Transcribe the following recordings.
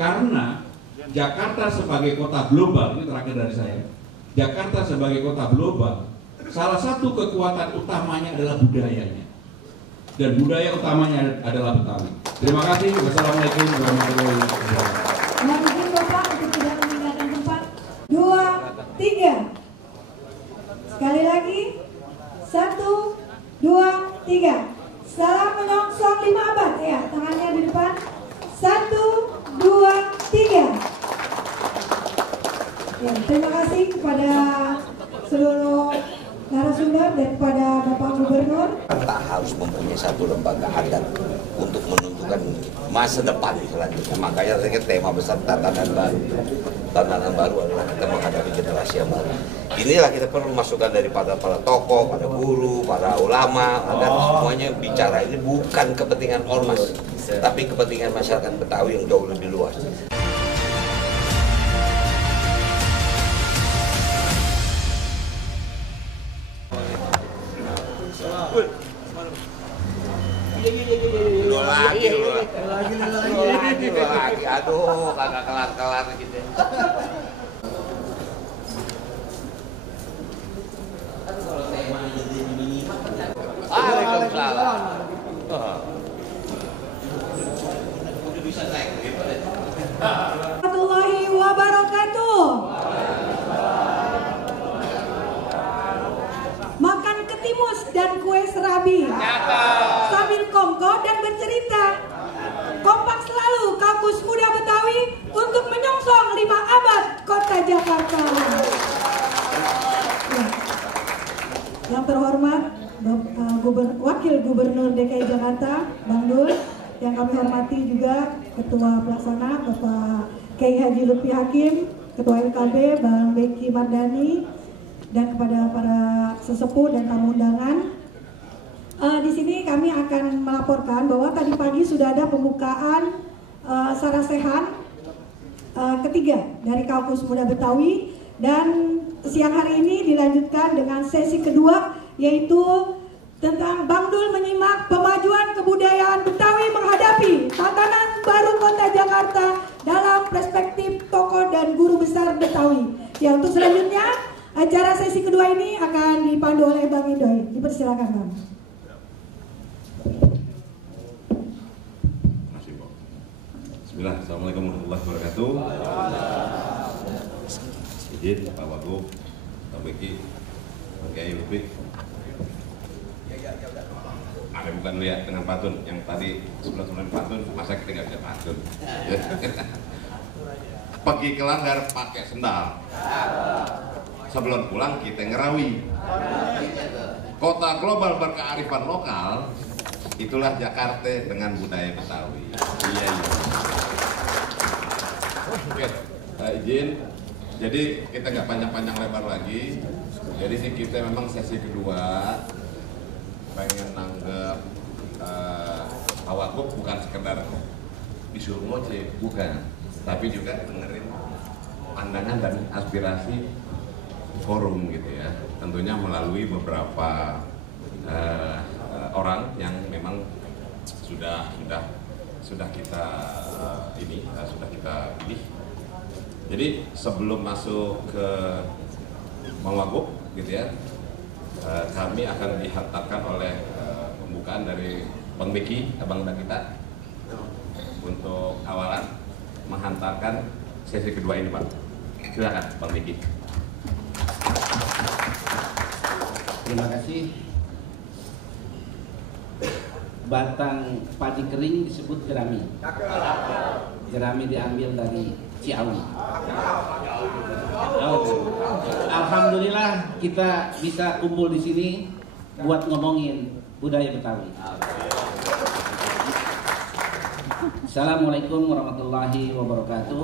Karena Jakarta sebagai kota global, ini terakhir dari saya, Jakarta sebagai kota global, salah satu kekuatan utamanya adalah budayanya. Dan budaya utamanya adalah Betawi. Terima kasih. Wassalamualaikum warahmatullahi wabarakatuh. Mohon Bapak untuk tidak meninggalkan tempat. 2, 3. Sekali lagi. 1, 2, 3. Salam menyongsong 5 abad ya. Tangannya di depan. 1, 2, 3. Ya, terima kasih kepada seluruh narasumber dan kepada Bapak Gubernur. Tak harus mempunyai satu lembaga adat untuk menentukan masa depan selanjutnya. Makanya saya tema besar tatanan baru. Tatanan baru adalah kita menghadapi generasi yang baru. Inilah kita perlu masukan daripada para tokoh, para guru, para ulama, dan semuanya bicara. Ini bukan kepentingan ormas, tapi kepentingan masyarakat Betawi yang jauh lebih luas. Lagi, aduh, kagak kelar-kelar gitu. Waalaikumsalam. Warahmatullahi wabarakatuh. Makan ketimus dan kue serabi sambil kongko dan bercerita. Kompak selalu Kampus Muda Betawi untuk menyongsong 5 abad Kota Jakarta. Ya. Yang terhormat Wakil Gubernur DKI Jakarta, Bang Dul, yang kami hormati juga Ketua Pelaksana Bapak Kiai Haji Lutfi Hakim, Ketua LKB Bang Beki Mardani, dan kepada para sesepuh dan tamu undangan. Di sini kami akan melaporkan bahwa tadi pagi sudah ada pembukaan sarasehan ketiga dari Kampus Muda Betawi, dan siang hari ini dilanjutkan dengan sesi kedua, yaitu tentang Bang Dul menyimak pemajuan kebudayaan Betawi menghadapi tatanan baru Kota Jakarta dalam perspektif tokoh dan guru besar Betawi. Ya, untuk selanjutnya acara sesi kedua ini akan dipandu oleh Bang Indoy. Dipersilakan, Bang. Bismillah, Assalamualaikum warahmatullahi wabarakatuh. Izin Pak Wagub, Pak Beki, Pak Kiai Lutfi. Ada bukan lihat dengan pantun yang tadi sebelum pantun, masa kita nggak bisa pantun. Pergi ke langgar pakai sendal. Sebelum pulang kita ngerawi. Kota global berkearifan lokal, itulah Jakarta dengan budaya Betawi. Iya. Oke, izin. Jadi kita nggak panjang-panjang lebar lagi. Jadi sih kita memang sesi kedua pengen nanggep Pak Wagub bukan sekedar disuruh ngoceh, bukan, tapi juga dengerin pandangan dan aspirasi forum gitu ya. Tentunya melalui beberapa orang yang memang sudah kita sudah kita pilih. Jadi sebelum masuk ke Bang Wagub gitu ya, kami akan dihantarkan oleh pembukaan dari Bang Beki, abang kita, untuk awalan menghantarkan sesi kedua ini, Pak. Silakan, Bang Beki. Terima kasih. Batang padi kering disebut jerami. Jerami diambil dari Ciawi. Alhamdulillah kita bisa kumpul di sini buat ngomongin budaya Betawi. Assalamualaikum warahmatullahi wabarakatuh.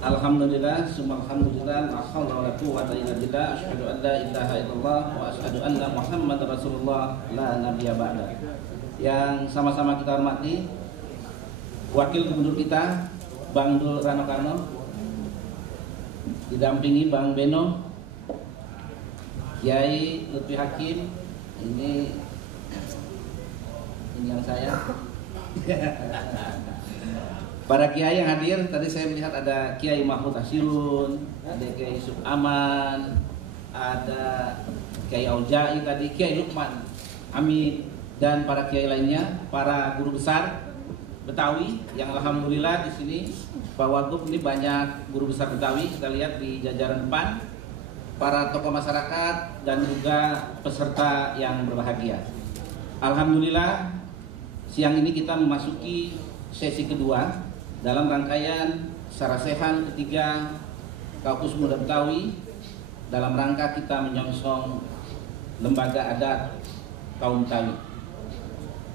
Alhamdulillah, summa alhamdulillah, la haula wala quwwata illa billah, asyhadu an la ilaha illallah wa asyhadu anna Muhammadar Rasulullah la nabiyya ba'da. Yang sama-sama kita hormati Wakil Gubernur kita Bang Dul Rano Karno, didampingi Bang Beno, Kiai Lutfi Hakim, ini yang saya. Para kiai yang hadir, tadi saya melihat ada Kiai Mahfud Asirun, ada Kiai Yusuf Aman, ada Kiai Aujai tadi, Kiai Lukman Amin, dan para kiai lainnya, para guru besar Betawi yang alhamdulillah di sini Pak Wagub ini banyak guru besar Betawi, kita lihat di jajaran depan, para tokoh masyarakat dan juga peserta yang berbahagia. Alhamdulillah siang ini kita memasuki sesi kedua dalam rangkaian Sarasehan ketiga Kaukus Muda Betawi dalam rangka kita menyongsong lembaga adat kaum Betawi.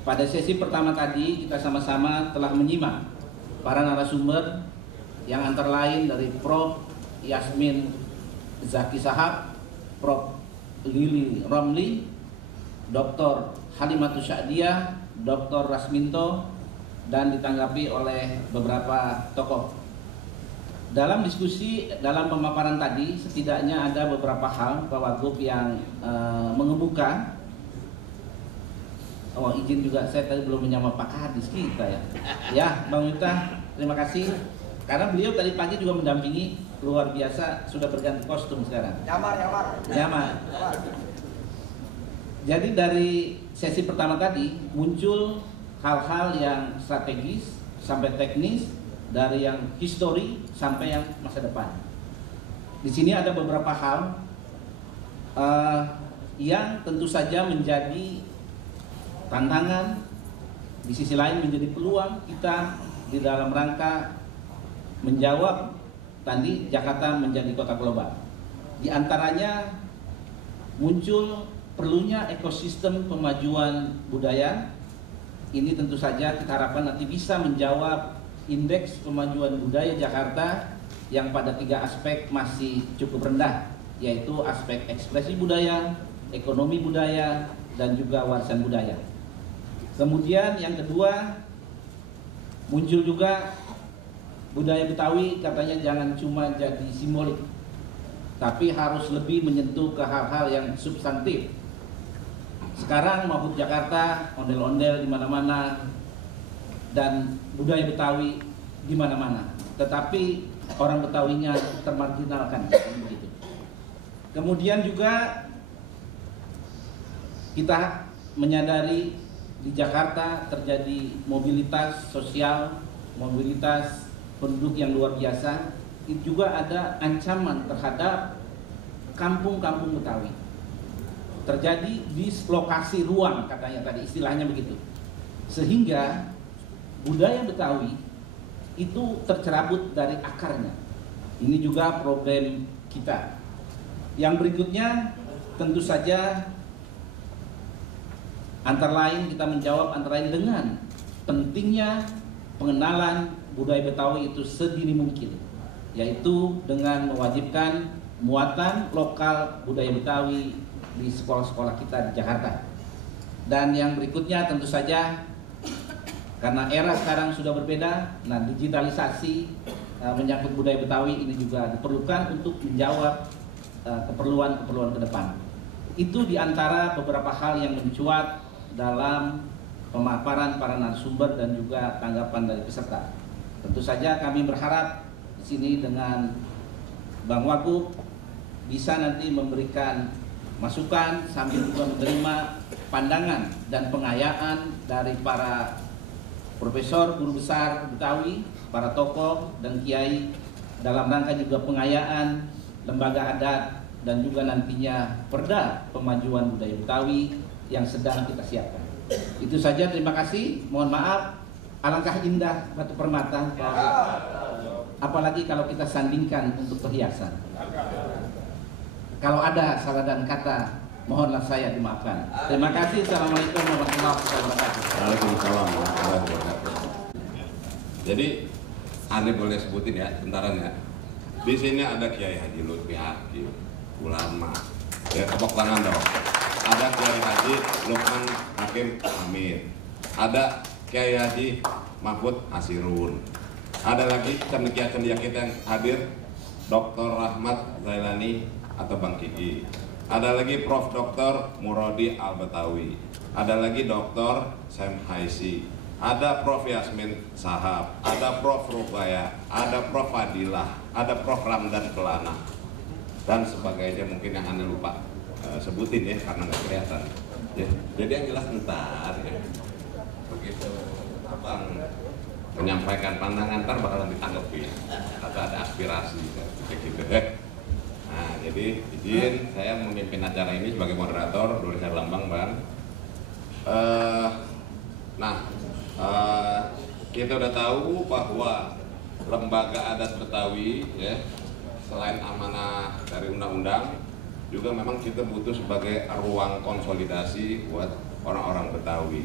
Pada sesi pertama tadi kita sama-sama telah menyimak para narasumber yang antara lain dari Prof. Yasmin Zaki Sahab, Prof. Lili Romli, Dr. Halimatus Sya'diyah, Dr. Rasminto, dan ditanggapi oleh beberapa tokoh. Dalam diskusi, dalam pemaparan tadi setidaknya ada beberapa hal Pak Wagub yang mengemuka. Oh, izin juga saya tadi belum menyapa Pak Kadis kita ya. Ya, Bang Miftah, terima kasih. Karena beliau tadi pagi juga mendampingi, luar biasa, sudah berganti kostum sekarang. Nyamar. Jadi dari sesi pertama tadi muncul hal-hal yang strategis sampai teknis, dari yang histori sampai yang masa depan. Di sini ada beberapa hal yang tentu saja menjadi tantangan, di sisi lain menjadi peluang kita di dalam rangka menjawab tadi Jakarta menjadi kota global. Di antaranya muncul perlunya ekosistem pemajuan budaya. Ini tentu saja kita harapkan nanti bisa menjawab indeks kemajuan budaya Jakarta yang pada 3 aspek masih cukup rendah, yaitu aspek ekspresi budaya, ekonomi budaya, dan juga warisan budaya. Kemudian yang kedua, muncul juga budaya Betawi katanya jangan cuma jadi simbolik, tapi harus lebih menyentuh ke hal-hal yang substantif. Sekarang Mahfud Jakarta, ondel-ondel di mana-mana, dan budaya Betawi di mana-mana. Tetapi orang Betawinya termarginalkan. Begitu. Kemudian juga kita menyadari di Jakarta terjadi mobilitas sosial, mobilitas penduduk yang luar biasa. Itu juga ada ancaman terhadap kampung-kampung Betawi. Terjadi dislokasi ruang, katanya tadi istilahnya begitu, sehingga budaya Betawi itu tercerabut dari akarnya. Ini juga problem kita. Yang berikutnya tentu saja antara lain kita menjawab antara lain dengan pentingnya pengenalan budaya Betawi itu sedini mungkin, yaitu dengan mewajibkan muatan lokal budaya Betawi di sekolah-sekolah kita di Jakarta. Dan yang berikutnya tentu saja karena era sekarang sudah berbeda, nah digitalisasi menyangkut budaya Betawi ini juga diperlukan untuk menjawab keperluan-keperluan ke depan. Itu diantara beberapa hal yang mencuat dalam pemaparan para narasumber dan juga tanggapan dari peserta. Tentu saja kami berharap di sini dengan Bang Wagub bisa nanti memberikan masukan sambil juga menerima pandangan dan pengayaan dari para profesor, guru besar Betawi, para tokoh dan kiai dalam rangka juga pengayaan lembaga adat dan juga nantinya perda pemajuan budaya Betawi yang sedang kita siapkan. Itu saja, terima kasih. Mohon maaf, alangkah indah batu permata, apalagi kalau kita sandingkan untuk perhiasan. Kalau ada salah dan kata, mohonlah saya dimaafkan. Terima kasih. Assalamualaikum warahmatullahi wabarakatuh. Waalaikumsalam warahmatullahi wabarakatuh. Jadi, Anda boleh sebutin ya, bentaran ya. Di sini ada Kiai Haji Lutfi Hakim, ulama. Ya, tepuk tangan dong. Ada Kiai Haji Lukman Hakim Amin. Ada Kiai Haji Mahfud Asirun. Ada lagi cendekia-cendekia kita yang hadir, Dr. Rahmat Zailani atau Bang Kiki. Ada lagi Prof. Dr. Muradi Al-Betawi. Ada lagi Dr. Sam Haisi. ada Prof Yasmin Sahab, ada Prof Rubaya, ada Prof Fadilah, ada Prof Ramdan Kelana, dan sebagainya. Mungkin yang Anda lupa sebutin ya karena nggak kelihatan. Ya. Jadi yang jelas ntar ya, begitu abang menyampaikan pandangan ntar bakalan ditanggapi atau ada aspirasi gitu. Nah, jadi izin saya memimpin acara ini sebagai moderator Duri Herlambang, Bang. Kita udah tahu bahwa lembaga adat Betawi ya, selain amanah dari undang-undang, juga memang kita butuh sebagai ruang konsolidasi buat orang-orang Betawi.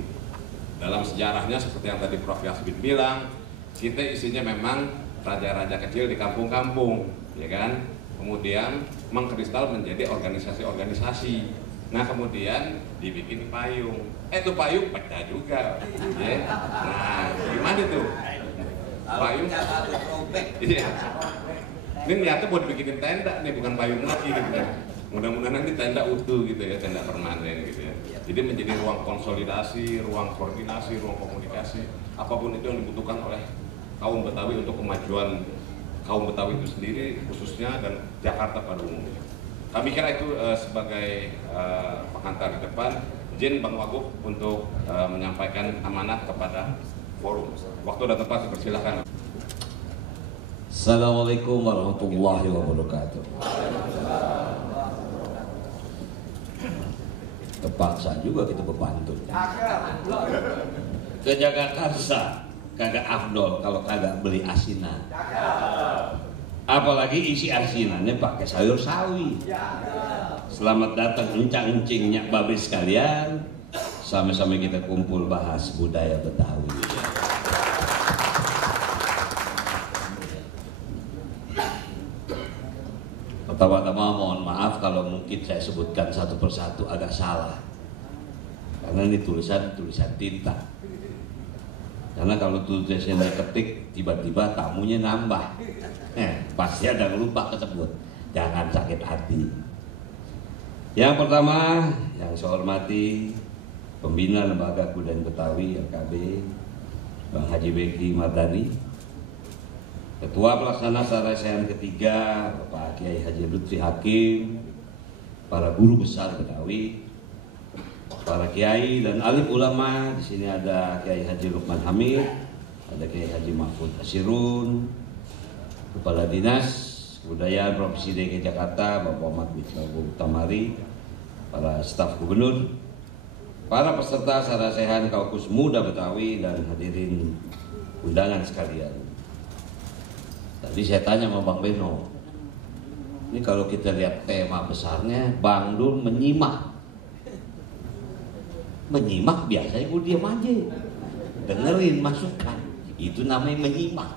Dalam sejarahnya seperti yang tadi Prof Yasmin bilang, kita isinya memang raja-raja kecil di kampung-kampung, ya kan? Kemudian mengkristal menjadi organisasi-organisasi. Nah, kemudian dibikin payung. Itu payung pecah juga, ya. Nah, gimana tuh? Payung. Iya. Ini niatnya buat bikinin tenda nih, bukan payung lagi gitu ya. Mudah-mudahan nanti tenda utuh gitu ya, tenda permanen gitu ya. Jadi menjadi ruang konsolidasi, ruang koordinasi, ruang komunikasi, apapun itu yang dibutuhkan oleh kaum Betawi untuk kemajuan kaum Betawi itu sendiri khususnya dan Jakarta pada umumnya. Kami kira itu sebagai pengantar di depan. Izin Bang Wagub untuk menyampaikan amanat kepada forum. Waktu dan tempat dipersilakan. Assalamualaikum warahmatullahi wabarakatuh. Terpaksa juga kita berbantu. Ke Jakarta kagak afdol kalau kagak beli asinan. Apalagi isi asinannya pakai sayur sawi. Selamat datang encang-encing nyak babe sekalian. Sama-sama kita kumpul bahas budaya Betawi. Pertama-tama mohon maaf kalau mungkin saya sebutkan satu persatu agak salah. Karena ini tulisan tinta. Karena kalau tulisannya ketik tiba-tiba tamunya nambah. Pasti ada yang lupa tersebut. Jangan sakit hati. Yang pertama yang saya hormati Pembina Lembaga Kebudayaan Betawi LKB Bang Haji Beki Mardani, Ketua Pelaksana Sarasehan ketiga Bapak Kiai Haji Lutfi Hakim, para guru besar Betawi, para kiai dan alim ulama. Di sini ada Kiai Haji Lukman Hamid, ada Kiai Haji Mahfud Asirun, Kepala Dinas Kebudayaan Provinsi DKI Jakarta Bapak Muhammad Miftahul Tamari, para staf gubernur, para peserta Sarasehan Kaukus Muda Betawi, dan hadirin undangan sekalian. Tadi saya tanya sama Bang Beno, ini kalau kita lihat tema besarnya, Bang Dul menyimak biasanya gue diam aja, dengerin masukan, itu namanya menyimak.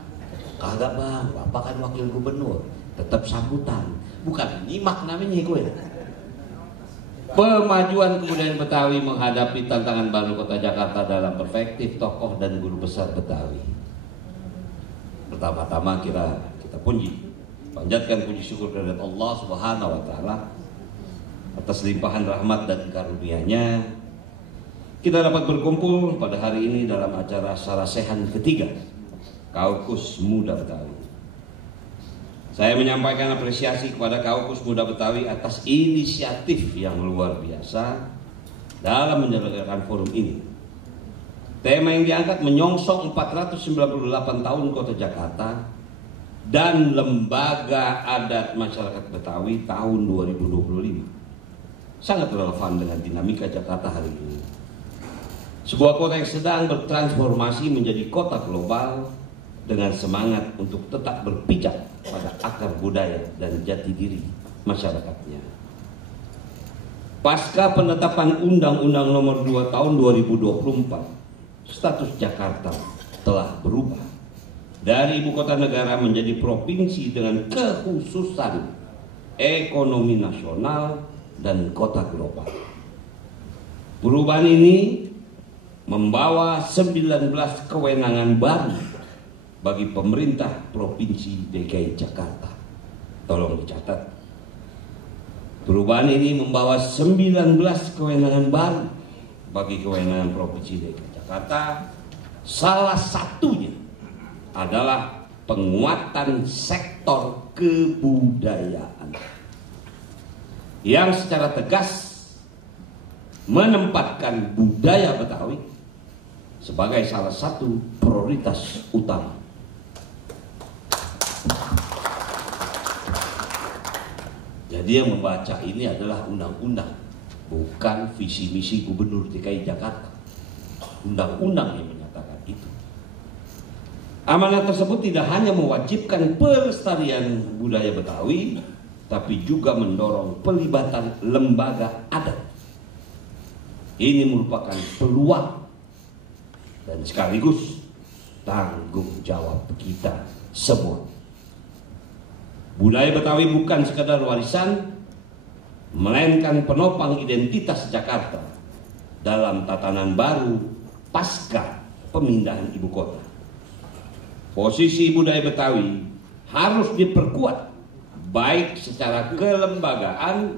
Kagak Bang, Bapak kan wakil gubernur, tetap sambutan, bukan menyimak namanya gue. Pemajuan kebudayaan Betawi menghadapi tantangan baru Kota Jakarta dalam perspektif tokoh dan guru besar Betawi. Pertama-tama kita panjatkan puji syukur kepada Allah Subhanahu wa taala atas limpahan rahmat dan karunia-Nya. Kita dapat berkumpul pada hari ini dalam acara Sarasehan ketiga Kaukus Muda Betawi. Saya menyampaikan apresiasi kepada Kaukus Muda Betawi atas inisiatif yang luar biasa dalam menyelenggarakan forum ini. Tema yang diangkat menyongsong 498 tahun Kota Jakarta dan Lembaga Adat Masyarakat Betawi tahun 2025. Sangat relevan dengan dinamika Jakarta hari ini. Sebuah kota yang sedang bertransformasi menjadi kota global dengan semangat untuk tetap berpijak pada akar budaya dan jati diri masyarakatnya. Pasca penetapan Undang-Undang Nomor 2 Tahun 2024, status Jakarta telah berubah dari ibu kota negara menjadi provinsi dengan kekhususan ekonomi nasional dan kota global. Perubahan ini membawa 19 kewenangan baru bagi pemerintah Provinsi DKI Jakarta. Tolong dicatat. Perubahan ini membawa 19 kewenangan baru bagi kewenangan Provinsi DKI Jakarta Salah satunya adalah penguatan sektor kebudayaan yang secara tegas menempatkan budaya Betawi sebagai salah satu prioritas utama. Jadi yang membaca ini adalah undang-undang, bukan visi misi Gubernur DKI Jakarta. Undang-undang yang menyatakan itu. Amanat tersebut tidak hanya mewajibkan pelestarian budaya Betawi, tapi juga mendorong pelibatan lembaga adat. Ini merupakan peluang dan sekaligus tanggung jawab kita semua. Budaya Betawi bukan sekadar warisan, melainkan penopang identitas Jakarta dalam tatanan baru pasca pemindahan ibu kota. Posisi budaya Betawi harus diperkuat baik secara kelembagaan,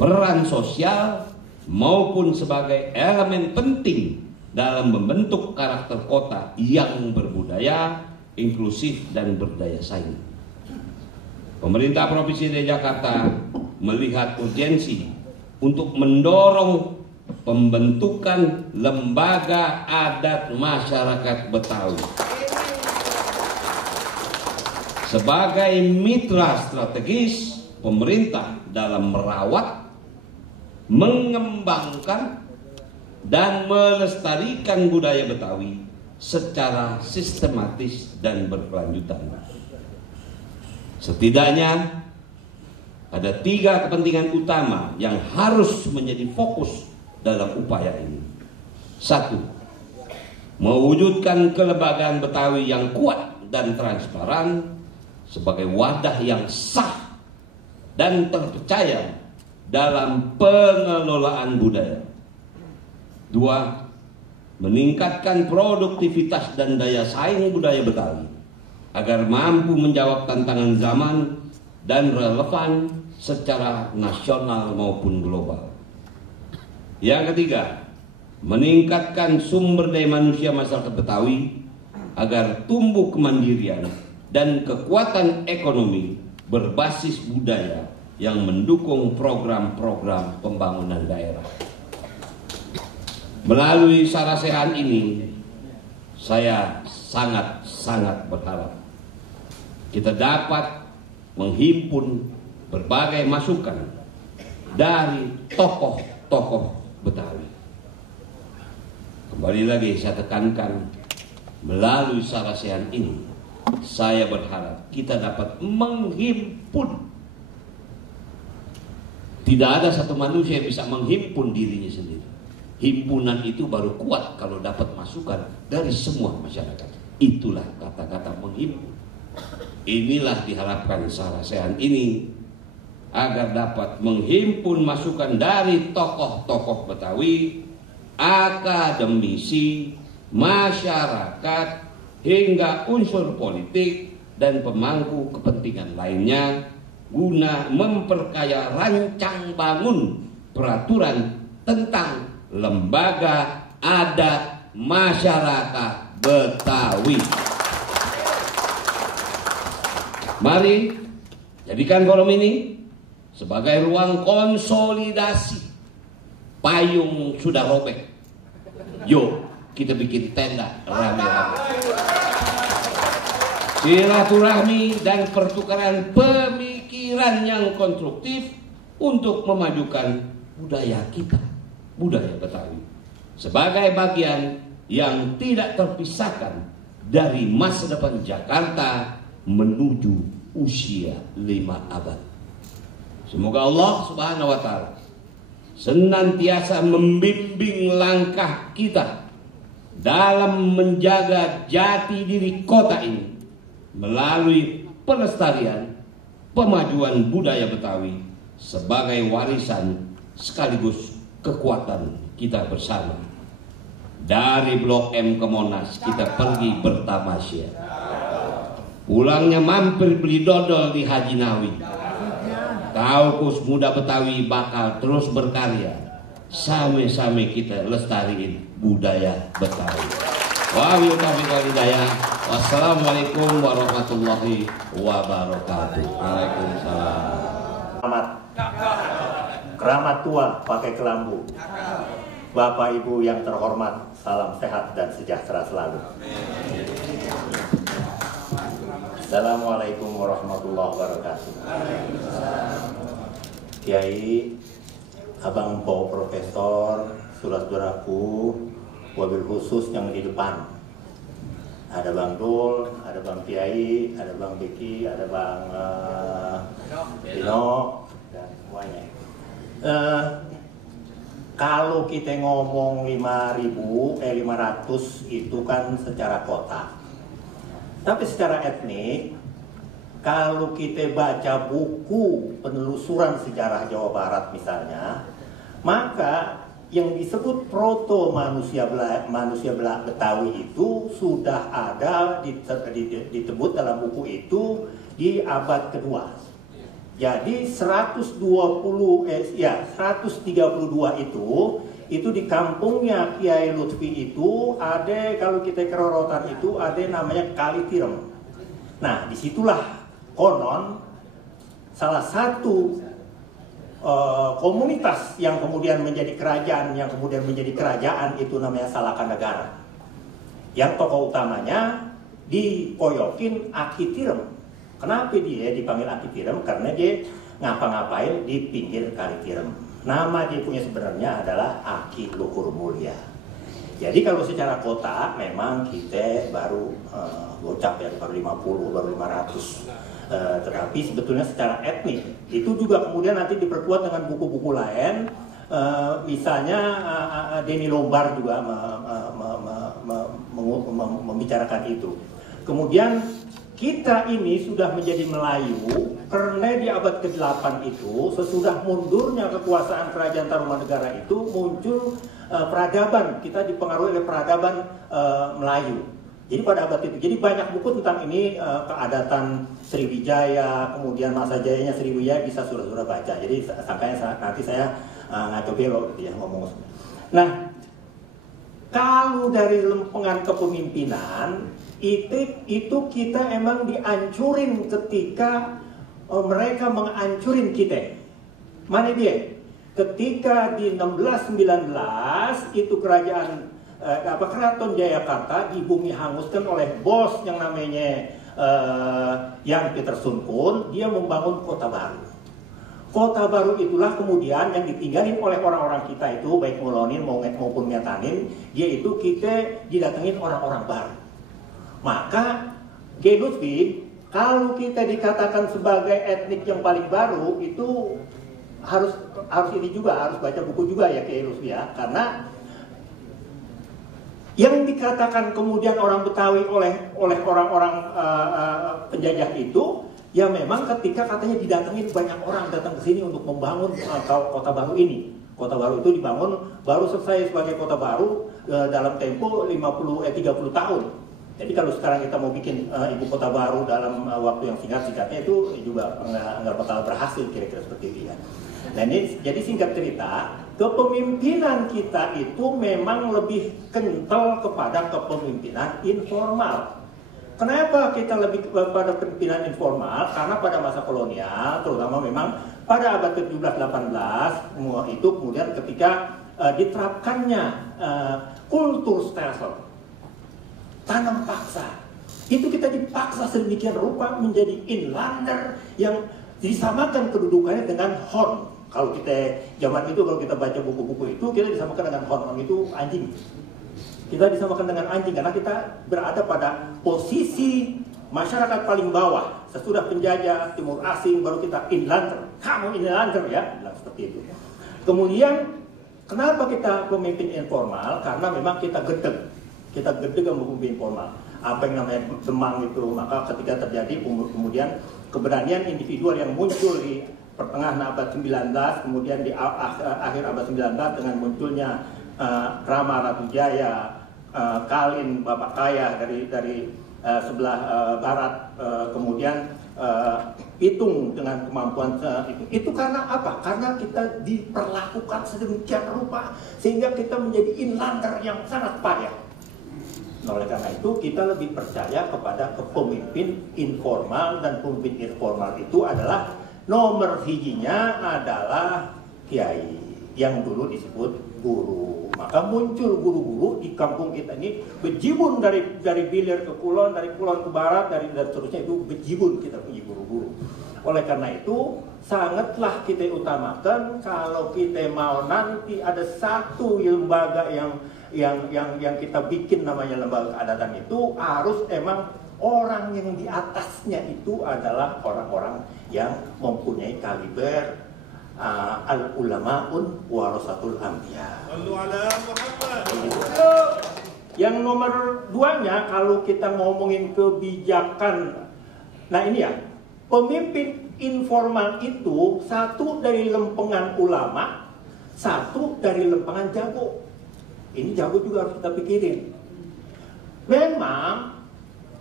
peran sosial maupun sebagai elemen penting dalam membentuk karakter kota yang berbudaya, inklusif dan berdaya saing. Pemerintah Provinsi DKI Jakarta melihat urgensi untuk mendorong pembentukan lembaga adat masyarakat Betawi sebagai mitra strategis pemerintah dalam merawat, mengembangkan dan melestarikan budaya Betawi secara sistematis dan berkelanjutan. Setidaknya ada 3 kepentingan utama yang harus menjadi fokus dalam upaya ini. 1. Mewujudkan kelembagaan Betawi yang kuat dan transparan sebagai wadah yang sah dan terpercaya dalam pengelolaan budaya. 2. Meningkatkan produktivitas dan daya saing budaya Betawi agar mampu menjawab tantangan zaman dan relevan secara nasional maupun global. Yang ketiga, meningkatkan sumber daya manusia masyarakat Betawi agar tumbuh kemandirian dan kekuatan ekonomi berbasis budaya yang mendukung program-program pembangunan daerah. Melalui sarasehan ini, saya sangat berharap kita dapat menghimpun berbagai masukan dari tokoh-tokoh Betawi. Kembali lagi saya tekankan, melalui sarasehan ini saya berharap kita dapat menghimpun. Tidak ada satu manusia yang bisa menghimpun dirinya sendiri. Himpunan itu baru kuat kalau dapat masukan dari semua masyarakat. Itulah kata-kata menghimpun. Inilah diharapkan sarasehan ini agar dapat menghimpun masukan dari tokoh-tokoh Betawi, akademisi, masyarakat, hingga unsur politik dan pemangku kepentingan lainnya guna memperkaya rancang bangun peraturan tentang lembaga adat masyarakat Betawi. Mari jadikan forum ini sebagai ruang konsolidasi. Payung sudah robek, yuk kita bikin tenda rame-rame. Silaturahmi dan pertukaran pemikiran yang konstruktif untuk memajukan budaya kita, budaya Betawi, sebagai bagian yang tidak terpisahkan dari masa depan Jakarta menuju usia 5 abad. Semoga Allah Subhanahu wa Ta'ala senantiasa membimbing langkah kita dalam menjaga jati diri kota ini melalui pelestarian pemajuan budaya Betawi sebagai warisan sekaligus kekuatan kita bersama. Dari Blok M ke Monas kita pergi bertamasya. Pulangnya mampir beli dodol di Haji Nawi. Kaukus muda Betawi bakal terus berkarya. Same-same kita lestariin budaya Betawi. Wabillahi taufiq wal hidayah. Wassalamualaikum warahmatullahi wabarakatuh. Waalaikumsalam. Keramat tua pakai kelambu. Bapak Ibu yang terhormat, salam sehat dan sejahtera selalu. Assalamualaikum warahmatullahi wabarakatuh. Kiai, Abang Pau Profesor, saudara-saudaraku, wabil khusus yang di depan. Ada Bang Dul, ada Bang Kiai, ada Bang Beki, ada Bang Dino, dan semuanya. Kalau kita ngomong 500 itu kan secara kota. Tapi secara etnik, kalau kita baca buku penelusuran sejarah Jawa Barat misalnya, maka yang disebut proto manusia Betawi itu sudah ada disebut dalam buku itu di abad kedua. Jadi 132 itu di kampungnya Kiai Lutfi itu ada, kalau kita kerorotan itu ada namanya Kali Tirem. Nah, disitulah konon salah satu komunitas yang kemudian menjadi kerajaan, itu namanya Salakanegara. Yang tokoh utamanya dipoyokin Aki Tirem. Kenapa dia dipanggil Aki Tirem? Karena dia ngapa-ngapain di pinggir Kali Tirem. Nama dia punya sebenarnya adalah Aki Luhur Mulia. Jadi kalau secara kota memang kita baru gocap ya, baru 50, baru 500. Tetapi sebetulnya secara etnik itu juga kemudian nanti diperkuat dengan buku-buku lain. Misalnya Denny Lombard juga membicarakan itu. Kemudian kita ini sudah menjadi Melayu karena di abad ke-8 itu sesudah mundurnya kekuasaan Kerajaan Tarumanegara itu muncul peradaban. Kita dipengaruhi oleh peradaban Melayu. Jadi pada abad itu, jadi banyak buku tentang ini, keadatan Sriwijaya, kemudian masa jayanya Sriwijaya bisa sudah baca. Jadi sampai nanti saya ngaco belok gitu ya ngomong. Nah, kalau dari lempengan kepemimpinan itu kita emang dihancurin ketika mereka menghancurin kita. Mana dia? Ketika di 1619 itu Keraton Jayakarta di bumi hanguskan oleh bos yang namanya Jan Pieterszoon Koen. Dia membangun kota baru. Kota baru itulah kemudian yang ditinggalin oleh orang-orang kita itu, baik Molonin maupun Miatanin. Dia itu kita didatengin orang-orang baru. Maka Kiai Lutfi, kalau kita dikatakan sebagai etnik yang paling baru itu harus ini juga, harus baca buku juga ya Kiai Lutfi ya, karena yang dikatakan kemudian orang Betawi oleh orang-orang penjajah itu, ya memang ketika katanya didatengin banyak orang datang ke sini untuk membangun kota baru ini. Kota baru itu dibangun, baru selesai sebagai kota baru dalam tempo 30 tahun. Jadi kalau sekarang kita mau bikin ibu kota baru dalam waktu yang singkat-singkatnya itu juga nggak bakal berhasil kira-kira seperti itu ya. Nah ini jadi singkat cerita, kepemimpinan kita itu memang lebih kental kepada kepemimpinan informal. Kenapa kita lebih pada kepemimpinan informal? Karena pada masa kolonial, terutama memang pada abad ke-17-18 itu kemudian ketika diterapkannya kultur stelsel, tanam paksa, itu kita dipaksa sedemikian rupa menjadi inlander yang disamakan kedudukannya dengan Horn. Kalau kita zaman itu, kalau kita baca buku-buku itu, kita disamakan dengan Horn itu anjing. Kita disamakan dengan anjing karena kita berada pada posisi masyarakat paling bawah. Sesudah penjajah timur asing baru kita inlander. Kamu inlander ya, bilang seperti itu. Kemudian kenapa kita pemimpin informal? Karena memang kita gedeg. Kita gedeg sama pemimpin informal. Apa yang namanya demang itu, maka ketika terjadi kemudian keberanian individual yang muncul di pertengahan abad 19, kemudian di akhir abad 19 dengan munculnya Rama Ratu Jaya, Kalin Bapak Kaya dari sebelah barat, kemudian Pitung dengan kemampuan itu karena apa? Karena kita diperlakukan sedemikian rupa sehingga kita menjadi inlander yang sangat payah. Nah, oleh karena itu kita lebih percaya kepada pemimpin informal, dan pemimpin informal itu adalah nomor hijinya adalah kiai yang dulu disebut guru. Maka muncul guru-guru di kampung kita ini bejibun dari Bilir ke Kulon, dari Kulon ke Barat, dari seterusnya itu bejibun kita punya guru-guru. Oleh karena itu sangatlah kita utamakan kalau kita mau nanti ada satu lembaga yang kita bikin namanya lembaga keadatan itu harus emang orang yang di atasnya itu adalah orang-orang yang mempunyai kaliber al-ulama'un warasatul anbiya. Yang nomor 2-nya kalau kita ngomongin kebijakan, nah ini ya, pemimpin informal itu satu dari lempengan ulama, satu dari lempengan jago. Ini jago juga harus kita pikirin. Memang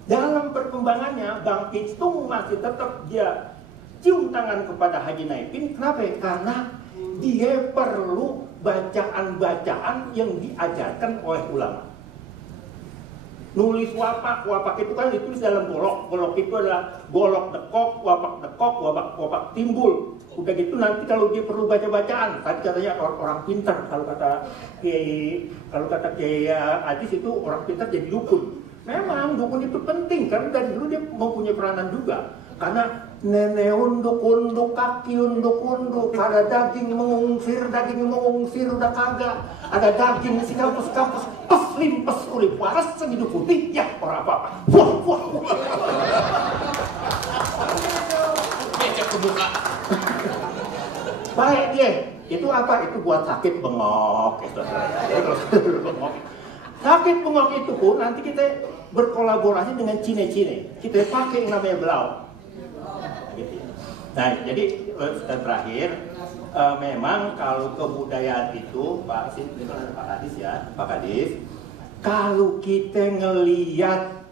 dalam perkembangannya Bang Pitung masih tetap dia cium tangan kepada Haji Naipin. Kenapa? Karena dia perlu bacaan-bacaan yang diajarkan oleh ulama. Nulis wapak itu kan ditulis dalam golok itu adalah golok dekok, wapak timbul. Udah gitu nanti kalau dia perlu baca-bacaan, tadi katanya orang pintar, kalau kata Kiai Adis itu orang pintar jadi dukun. Memang dukun itu penting karena dari dulu dia mempunyai peranan juga. Karena nenek unduk kaki unduk ada daging mengungsir udah kagak, ada daging si kampus pes limpes oleh waras segitu putih ya orang apa wah becek ke muka baik dia itu apa, itu buat sakit bengok itu. Sakit bengok itu pun nanti kita berkolaborasi dengan cine kita pakai yang namanya belau. Nah, jadi terakhir memang kalau kebudayaan itu Pak Kadis, kalau kita ngelihat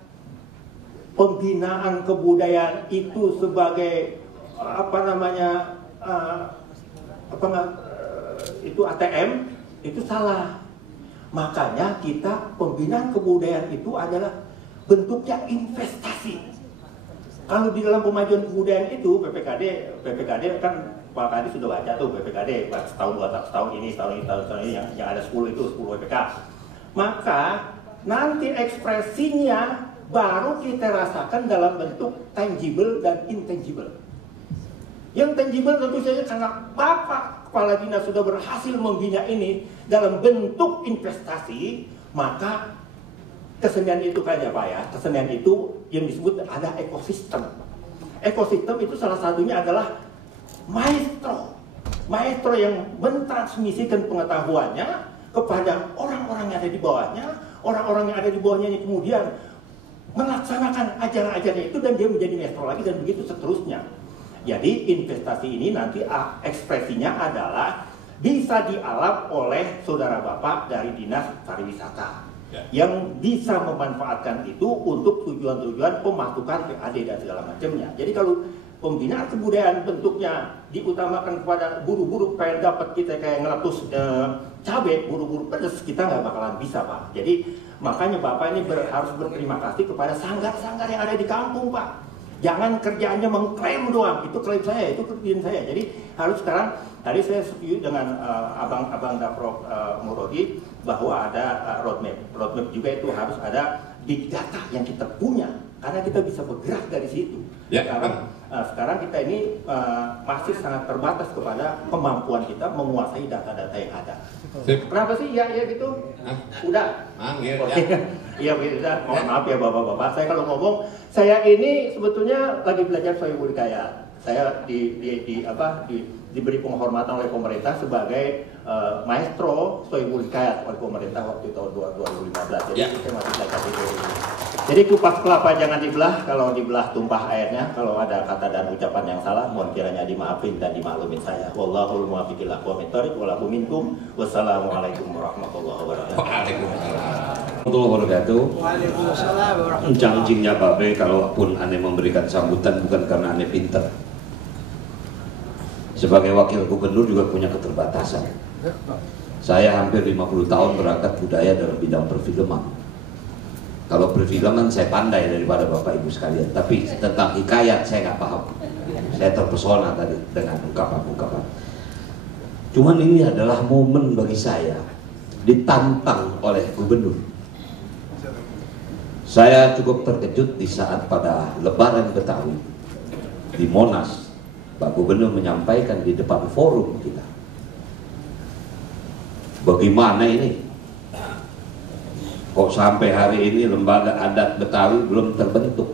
pembinaan kebudayaan itu sebagai itu ATM, itu salah. Makanya kita pembinaan kebudayaan itu adalah bentuknya investasi. Kalau di dalam pemajuan kebudayaan itu PPKD kan Pak Kadis sudah baca tuh PPKD setahun ini yang ada 10 itu 10 PPK. Maka nanti ekspresinya baru kita rasakan dalam bentuk tangible dan intangible. Yang tangible tentu saja karena Bapak Kepala Dinas sudah berhasil membina ini dalam bentuk investasi, maka kesenian itu kan ya Pak ya, kesenian itu yang disebut ada ekosistem. Ekosistem itu salah satunya adalah maestro yang mentransmisikan pengetahuannya kepada orang-orang yang ada di bawahnya, orang-orang yang ada di bawahnya ini kemudian melaksanakan ajaran-ajarannya itu dan dia menjadi maestro lagi dan begitu seterusnya. Jadi investasi ini nanti ekspresinya adalah bisa dialap oleh saudara Bapak dari Dinas Pariwisata. Yang bisa memanfaatkan itu untuk tujuan-tujuan pemasukan PAD dan segala macamnya. Jadi kalau pembinaan kebudayaan bentuknya diutamakan kepada buru-buru pengen dapat kita kayak ngeletus cabai, buru-buru pedas, kita nggak bakalan bisa Pak. Jadi makanya Bapak ini harus berterima kasih kepada sanggar-sanggar yang ada di kampung Pak. Jangan kerjaannya mengklaim doang, itu klaim saya, itu kerjaan saya. Jadi harus sekarang, tadi saya setuju dengan Abang Dapro Murodi bahwa ada roadmap. Roadmap juga itu harus ada big data yang kita punya, karena kita bisa bergerak dari situ. Ya, sekarang kita ini masih sangat terbatas kepada kemampuan kita menguasai data-data yang ada. Kenapa sih ya gitu? Udah. Manggil ya. Iya begitu. Mohon maaf ya Bapak-bapak. Saya kalau ngomong, saya ini sebetulnya lagi belajar Sohibul Hikayat. Saya diberi penghormatan oleh pemerintah sebagai maestro Sohibul Hikayat oleh pemerintah waktu tahun 2015. Jadi saya masih belajar itu. Jadi kupas kelapa jangan dibelah, kalau dibelah tumpah airnya. Kalau ada kata dan ucapan yang salah, mohon kiranya dimaafin dan dimaklumin saya. Wallahul muwaffiq ila aqwamit thoriq wa lakum minkum. Wassalamualaikum warahmatullahi wabarakatuh. Waalaikumsalam warahmatullahi wabarakatuh. Janjinya Babe kalaupun aneh memberikan sambutan bukan karena aneh pinter. Sebagai wakil gubernur juga punya keterbatasan. Saya hampir 50 tahun berangkat budaya dalam bidang perfilman. Kalau perfilman saya pandai daripada Bapak Ibu sekalian, tapi tentang hikayat saya nggak paham. Saya terpesona tadi dengan ungkapan-ungkapan. Cuman ini adalah momen bagi saya ditantang oleh gubernur. Saya cukup terkejut di saat pada Lebaran Betawi di Monas, Pak Gubernur menyampaikan di depan forum kita, bagaimana ini? Kok sampai hari ini lembaga adat Betawi belum terbentuk?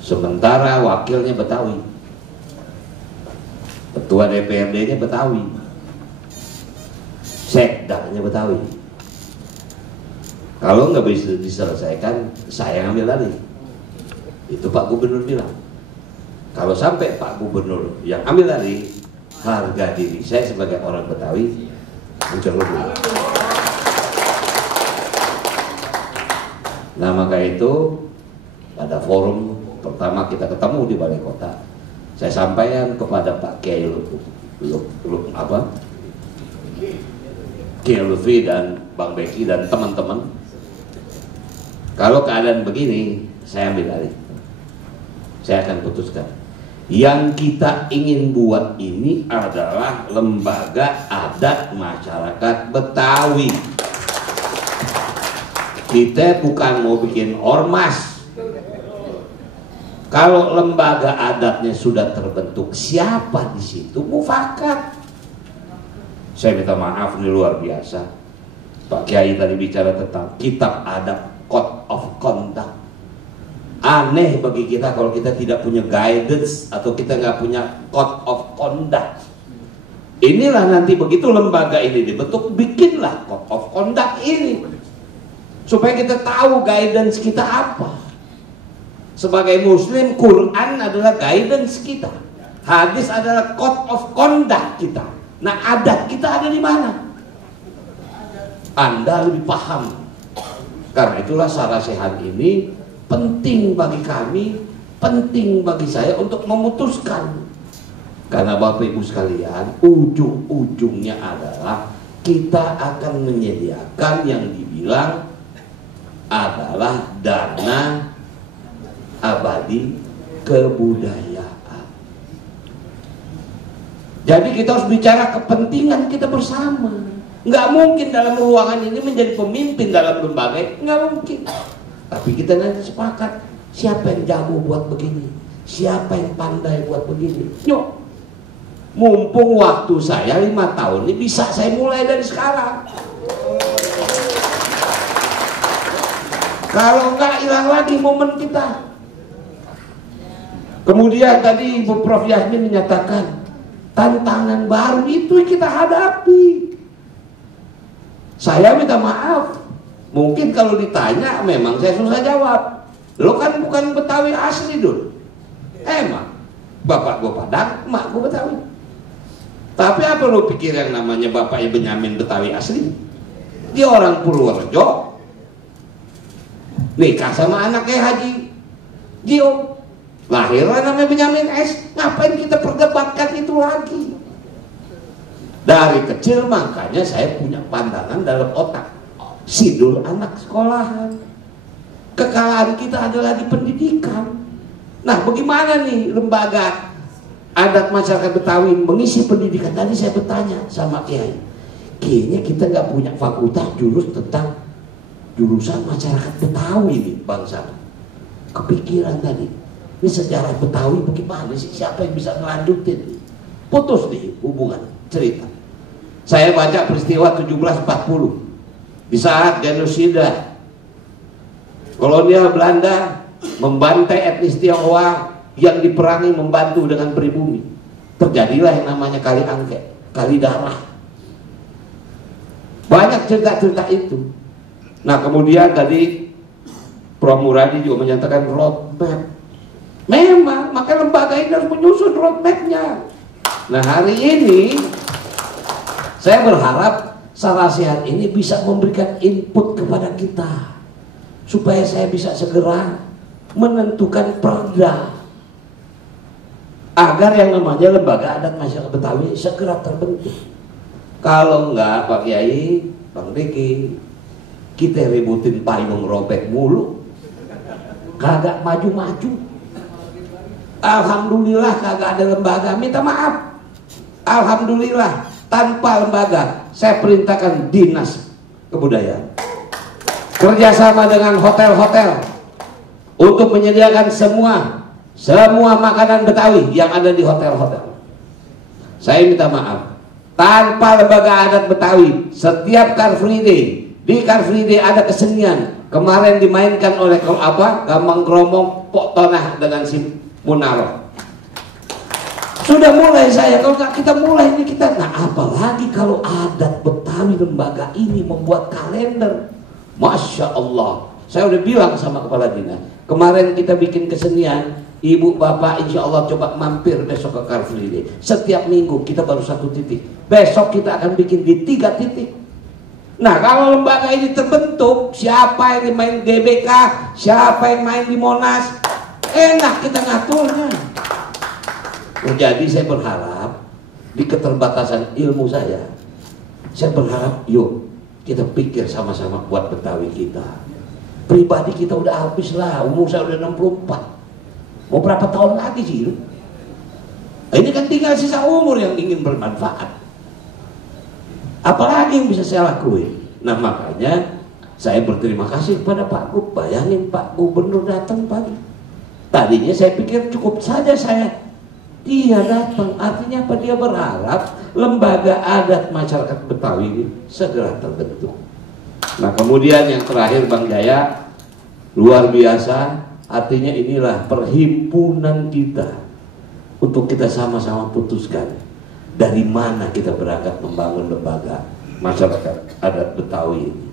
Sementara wakilnya Betawi, ketua DPRD-nya Betawi, sekdanya Betawi. Kalau nggak bisa diselesaikan, saya ngambil alih. Itu Pak Gubernur bilang. Kalau sampai Pak Gubernur yang ambil alih, harga diri saya sebagai orang Betawi mencerut. Nah, maka itu pada forum pertama kita ketemu di Balai Kota, saya sampaikan kepada Pak Kiai Lutfi dan Bang Beki dan teman-teman, kalau keadaan begini saya ambil alih, saya akan putuskan. Yang kita ingin buat ini adalah lembaga adat masyarakat Betawi. Kita bukan mau bikin ormas. Kalau lembaga adatnya sudah terbentuk, siapa di situ mufakat. Saya minta maaf, ini luar biasa. Pak Kiai tadi bicara tentang kitab adat, code of conduct. Aneh bagi kita kalau kita tidak punya guidance atau kita nggak punya code of conduct. Inilah nanti begitu lembaga ini dibentuk, bikinlah code of conduct ini. Supaya kita tahu guidance kita apa. Sebagai muslim, Quran adalah guidance kita. Hadis adalah code of conduct kita. Nah, adat kita ada di mana? Anda lebih paham. Karena itulah Sarasehan ini penting bagi kami, penting bagi saya untuk memutuskan. Karena Bapak Ibu sekalian, ujung-ujungnya adalah kita akan menyediakan yang dibilang adalah dana abadi kebudayaan. Jadi kita harus bicara kepentingan kita bersama. Nggak mungkin dalam ruangan ini menjadi pemimpin dalam lembaga, nggak mungkin. Tapi kita nanti sepakat, siapa yang jago buat begini, siapa yang pandai buat begini. Yuk, mumpung waktu saya 5 tahun ini bisa saya mulai dari sekarang. Kalau enggak, hilang lagi momen kita. Kemudian tadi Ibu Prof Yasmin menyatakan tantangan baru itu yang kita hadapi. Saya minta maaf, mungkin kalau ditanya memang saya susah jawab. Lo kan bukan Betawi asli dulu. Emang bapak gue Padang, emak gue Betawi. Tapi apa lo pikir yang namanya bapaknya Benyamin Betawi asli? Dia orang Purworejo, nikah sama anaknya Haji Gio, lahirlah namanya Benyamin S. Ngapain kita perdebatkan itu lagi? Dari kecil makanya saya punya pandangan dalam otak, sidul anak sekolahan. Kekalahan kita adalah di pendidikan. Nah, bagaimana nih lembaga adat masyarakat Betawi mengisi pendidikan? Tadi saya bertanya sama Kiai, kayaknya kita nggak punya fakultas tentang jurusan masyarakat Betawi nih bangsa. Kepikiran tadi, ini sejarah Betawi bagaimana sih? Siapa yang bisa melanjutin? Putus nih hubungan cerita. Saya baca peristiwa 1740 di saat genosida kolonial Belanda membantai etnis Tionghoa yang diperangi membantu dengan pribumi. Terjadilah yang namanya Kali Angke, Kali Darah. Banyak cerita-cerita itu. Nah, kemudian tadi Prof Muradi juga menyatakan roadmap. Memang, maka lembaga ini harus menyusun roadmapnya. Nah, hari ini saya berharap Sarasehan ini bisa memberikan input kepada kita supaya saya bisa segera menentukan perda agar yang namanya lembaga adat masyarakat Betawi segera terbentuk. Kalau enggak, Pak Kiai, Bang Diki, Kita ributin payung robek mulu, kagak maju-maju. Alhamdulillah kagak ada lembaga, minta maaf. Alhamdulillah tanpa lembaga, saya perintahkan dinas kebudayaan kerjasama dengan hotel-hotel untuk menyediakan semua makanan Betawi yang ada di hotel-hotel. Saya minta maaf, tanpa lembaga adat Betawi, setiap Car Free Day, di Car Free Day ada kesenian. Kemarin dimainkan oleh Gambang Kromong, Pok Tonah dengan si Munaro. Sudah mulai saya, kalau kita mulai ini kita, nah apalagi kalau adat Betawi lembaga ini membuat kalender. Masya Allah, saya udah bilang sama kepala dinas, kemarin kita bikin kesenian, ibu bapak insya Allah coba mampir besok ke Car Free Day. Setiap minggu kita baru 1 titik, besok kita akan bikin di 3 titik. Nah kalau lembaga ini terbentuk, siapa yang main GBK, siapa yang main di Monas, enak kita ngaturnya. Jadi saya berharap di keterbatasan ilmu saya berharap yuk kita pikir sama-sama buat Betawi kita. Pribadi kita udah habis lah, umur saya udah 64. Mau berapa tahun lagi sih? Ini kan tinggal sisa umur yang ingin bermanfaat. Apalagi yang bisa saya lakuin? Nah makanya saya berterima kasih kepada Pak Gub. Bayangin Pak Gubernur datang pagi. Tadinya saya pikir cukup saja dia datang, artinya apa? Dia berharap lembaga adat masyarakat Betawi ini segera terbentuk. Nah kemudian yang terakhir Bang Jaya, luar biasa, artinya inilah perhimpunan kita untuk kita sama-sama putuskan dari mana kita berangkat membangun lembaga masyarakat adat Betawi ini.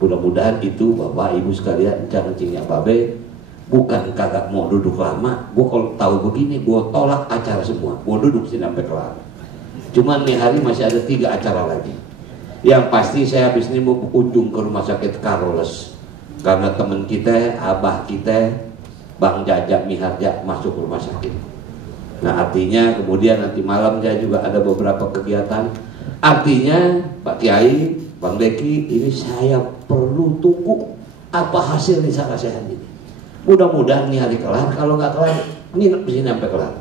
Mudah-mudahan itu Bapak Ibu sekalian, jangan cingnya babe. Bukan kagak mau duduk lama, gue kalau tahu begini gue tolak acara semua, gue duduk sini sampai kelar. Cuman nih hari masih ada 3 acara lagi. Yang pasti saya habis ini mau berkunjung ke rumah sakit Carlos karena teman kita, abah kita, Bang Jajak Miharja masuk rumah sakit. Nah artinya kemudian nanti malam saya juga ada beberapa kegiatan. Artinya Pak Kiai, Bang Deki, ini saya perlu tunggu apa hasil risalah saya ini. Mudah-mudahan nih hari kelar, kalau nggak kelar nginep di sini sampai kelar.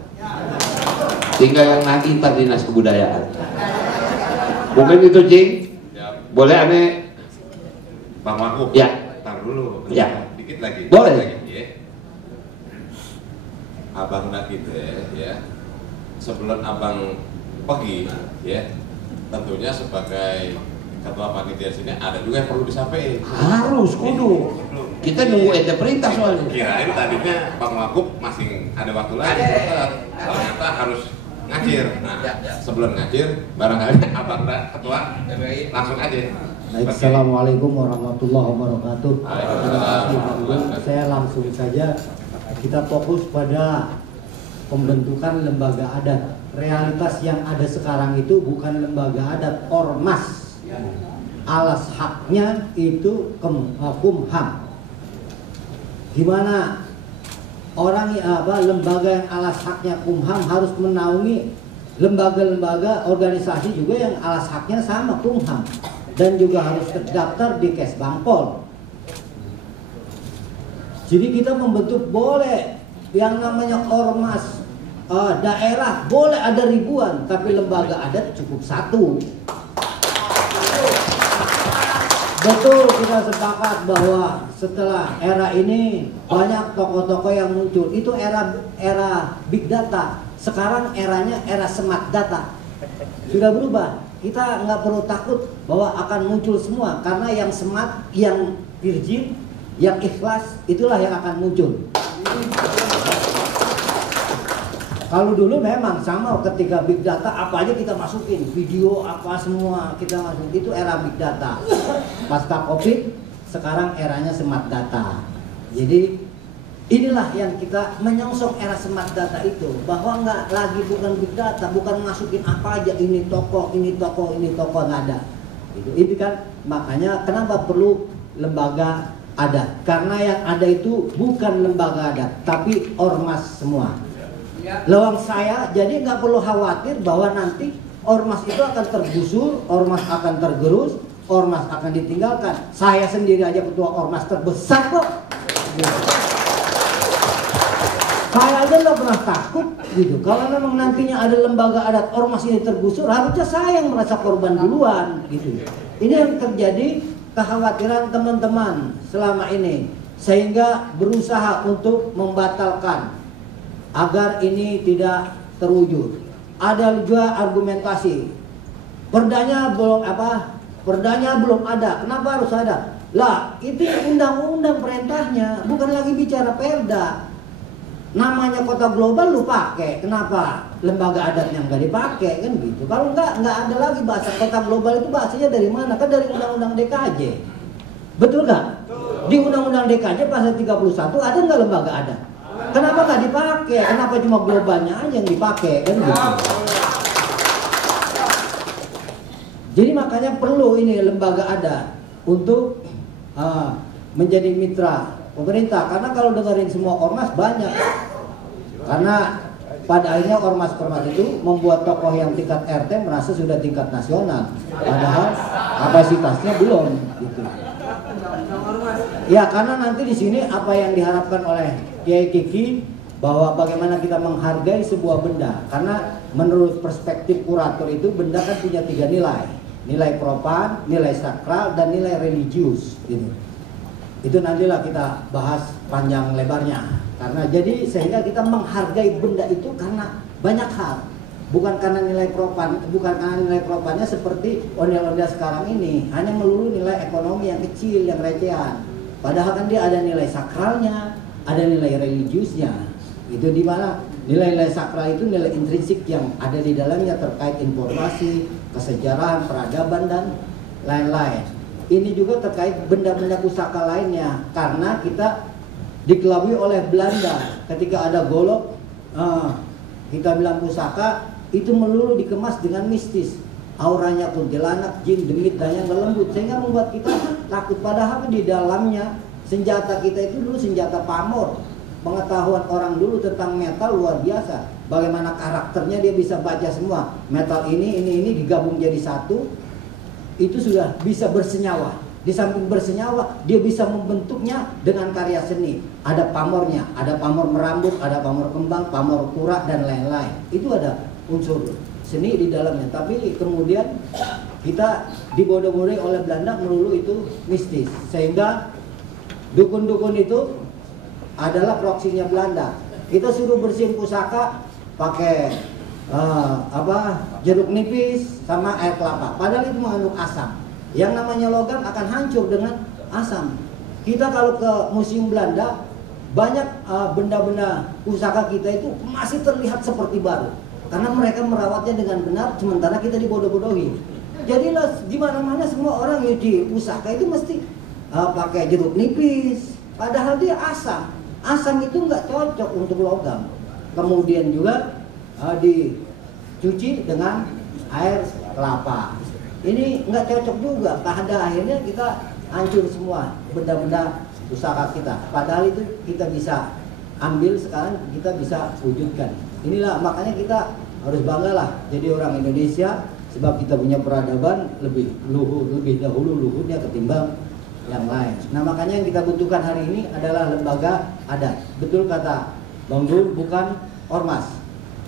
Tinggal yang nanti ntar dinas kebudayaan. Mungkin itu Cing. Boleh aneh Bang Wakub. Ya. Tar dulu. Ya. Dikit lagi. Boleh. Lagi, ya. Abang nak kita ya. Sebelum abang pergi ya, tentunya sebagai ketua panitia sini ada juga yang perlu disampaikan. Harus kudu. Kita nunggu ente perintah soalnya. Kirain tadinya Bang Wakub masih ada waktu lagi, ternyata harus ngajir. Nah, sebelum ngajir, barangkali abang ketua langsung aja. Baik, assalamualaikum warahmatullahi wabarakatuh. Waalaikumsalam. Saya langsung saja, kita fokus pada pembentukan lembaga adat. Realitas yang ada sekarang itu bukan lembaga adat, ormas. Alas haknya itu Kumham. Gimana orang lembaga yang alas haknya Kumham harus menaungi lembaga-lembaga organisasi juga yang alas haknya sama Kumham dan juga harus terdaftar di Kesbangpol. Jadi kita membentuk boleh yang namanya ormas daerah boleh ada ribuan, tapi lembaga adat cukup 1. Betul, kita sepakat bahwa setelah era ini banyak tokoh-tokoh yang muncul. Itu era big data. Sekarang eranya era smart data. Sudah berubah. Kita nggak perlu takut bahwa akan muncul semua, karena yang smart, yang virgin, yang ikhlas itulah yang akan muncul. Kalau dulu memang sama, ketika big data apa aja kita masukin, video apa semua kita masukin, itu era big data. Pasca Covid, sekarang eranya smart data. Jadi inilah yang kita menyongsong era smart data itu, bahwa nggak lagi bukan big data, bukan masukin apa aja, ini toko, nggak ada. Itu kan makanya kenapa perlu lembaga adat, karena yang ada itu bukan lembaga adat, tapi ormas semua. Lawang saya, jadi nggak perlu khawatir bahwa nanti ormas itu akan tergusur, ormas akan tergerus, ormas akan ditinggalkan. Saya sendiri aja ketua ormas terbesar kok. Saya aja nggak pernah takut gitu. Kalau memang nantinya ada lembaga adat ormas ini tergusur, harusnya saya yang merasa korban duluan gitu. Ini yang terjadi, kekhawatiran teman-teman selama ini, sehingga berusaha untuk membatalkan agar ini tidak terwujud. Ada juga argumentasi, perdanya belum ada. Kenapa harus ada? Lah, itu undang-undang perintahnya, bukan lagi bicara perda. Namanya kota global lu pakai, kenapa lembaga adatnya nggak dipakai kan gitu? Kalau nggak ada lagi bahasa kota global itu bahasanya dari mana? Kan dari undang-undang DKJ, betul nggak? Di undang-undang DKJ pasal 31 ada nggak lembaga adat? Kenapa nggak dipakai? Kenapa cuma globalnya aja yang dipakai kan gitu? Jadi makanya perlu ini lembaga adat untuk menjadi mitra pemerintah, karena kalau dengerin semua ormas banyak, karena pada akhirnya ormas-ormas itu membuat tokoh yang tingkat RT merasa sudah tingkat nasional, padahal kapasitasnya belum gitu. Ya, karena nanti di sini apa yang diharapkan oleh Kiai Kiki, bahwa bagaimana kita menghargai sebuah benda, karena menurut perspektif kurator itu benda kan punya 3 nilai, nilai profan, nilai sakral, dan nilai religius gitu. Itu nantilah kita bahas panjang lebarnya. Karena jadi sehingga kita menghargai benda itu karena banyak hal, bukan karena nilai profan, bukan karena nilai profannya seperti ondel-ondel sekarang ini hanya melulu nilai ekonomi yang kecil, yang recehan. Padahal kan dia ada nilai sakralnya, ada nilai religiusnya. Itu di mana nilai-nilai sakral itu nilai intrinsik yang ada di dalamnya terkait informasi, kesejarahan, peradaban, dan lain-lain. Ini juga terkait benda-benda pusaka lainnya, karena kita dikelabui oleh Belanda ketika ada golok, kita bilang pusaka itu melulu dikemas dengan mistis, auranya kuntilanak, jin, demit, dan yang lembut, sehingga membuat kita takut. Padahal di dalamnya senjata kita itu dulu senjata pamor. Pengetahuan orang dulu tentang metal luar biasa, bagaimana karakternya dia bisa baca semua metal ini digabung jadi satu, itu sudah bisa bersenyawa. Di samping bersenyawa, dia bisa membentuknya dengan karya seni. Ada pamornya, ada pamor merambut, ada pamor kembang, pamor kura, dan lain-lain. Itu ada unsur seni di dalamnya. Tapi kemudian kita dibodoh-bodohi oleh Belanda melulu itu mistis, sehingga dukun-dukun itu adalah proksinya Belanda. Kita suruh bersihin pusaka pakai jeruk nipis sama air kelapa, padahal itu mengandung asam. Yang namanya logam akan hancur dengan asam. Kita kalau ke museum Belanda, banyak benda-benda pusaka kita itu masih terlihat seperti baru, karena mereka merawatnya dengan benar, sementara kita dibodoh-bodohi. Jadilah di mana-mana semua orang yang di pusaka itu mesti pakai jeruk nipis, padahal dia asam. Asam itu nggak cocok untuk logam. Kemudian juga dicuci dengan air kelapa. Ini nggak cocok juga. Pada akhirnya kita hancur semua benda-benda pusaka kita. Padahal itu kita bisa ambil sekarang, kita bisa wujudkan. Inilah makanya kita harus banggalah jadi orang Indonesia, sebab kita punya peradaban lebih dahulu luhurnya ketimbang yang lain. Nah, makanya yang kita butuhkan hari ini adalah lembaga adat. Betul kata Bang Dul, bukan ormas.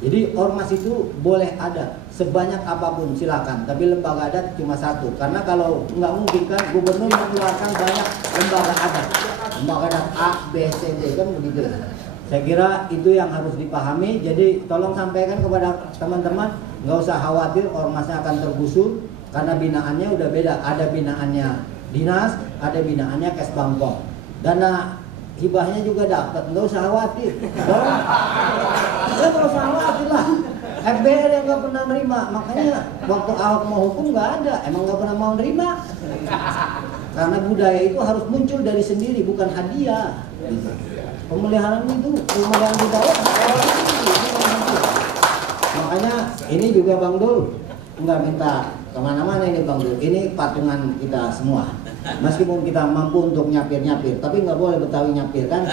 Jadi ormas itu boleh ada sebanyak apapun silakan, tapi lembaga adat cuma satu. Karena kalau nggak mungkin kan gubernur mengeluarkan banyak lembaga adat A, B, C, D, kan begitu. Saya kira itu yang harus dipahami. Jadi tolong sampaikan kepada teman-teman, nggak usah khawatir ormasnya akan tergusur, karena binaannya udah beda. Ada binaannya dinas, ada binaannya Kes Bangpol. Dana hibahnya juga dapat, nggak usah khawatir. Nggak usah khawatir lah. FBR yang nggak pernah nerima, makanya waktu Ahok mau hukum nggak ada, emang nggak pernah mau nerima. Karena budaya itu harus muncul dari sendiri, bukan hadiah. Pemeliharaan itu, pemeliharaan budaya. Makanya ini juga Bang Dul nggak minta kemana-mana ini Bang Dul. Ini patungan kita semua. Meskipun kita mampu untuk nyapir-nyapir, tapi nggak boleh Betawi nyapir kan?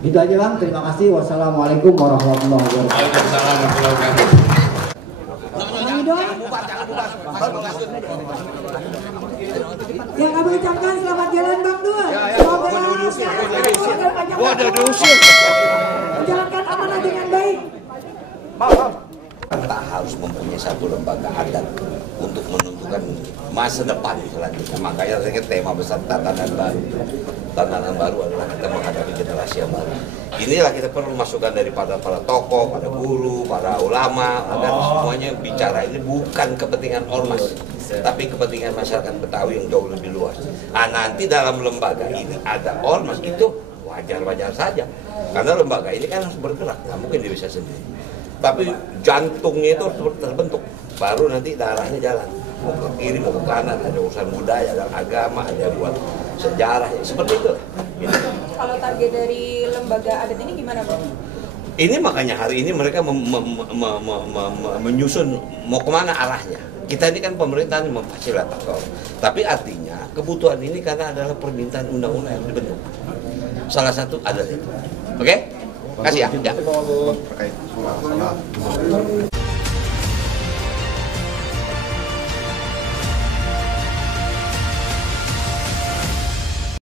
Gitu aja Bang, terima kasih. Wassalamualaikum warahmatullahi wabarakatuh. Don. Yang kami ucapkan selamat jalan Bang Dul. Menjalankan amanah dengan baik. Kita harus mempunyai satu lembaga adat untuk menentukan masa depan selanjutnya. Makanya tema besar tatanan baru adalah kita menghadapi generasi yang baru. Inilah kita perlu masukan daripada para tokoh, para guru, para ulama, agar semuanya bicara ini bukan kepentingan ormas, tapi kepentingan masyarakat Betawi yang jauh lebih luas. Nanti dalam lembaga ini ada ormas, itu wajar-wajar saja, karena lembaga ini kan harus bergerak, nggak mungkin dia bisa sendiri. Tapi jantungnya itu harus terbentuk, baru nanti darahnya jalan. Mau ke kiri, mau ke kanan, ada urusan budaya, ada agama, ada buat sejarah, seperti itu. Kalau target dari lembaga adat ini gimana, Bang? Ini makanya hari ini mereka menyusun mau kemana arahnya. Kita ini kan pemerintahan yang memfasilitator. Tapi artinya kebutuhan ini karena adalah permintaan undang-undang yang dibentuk. Salah satu adalah itu. Oke? Kasih ya.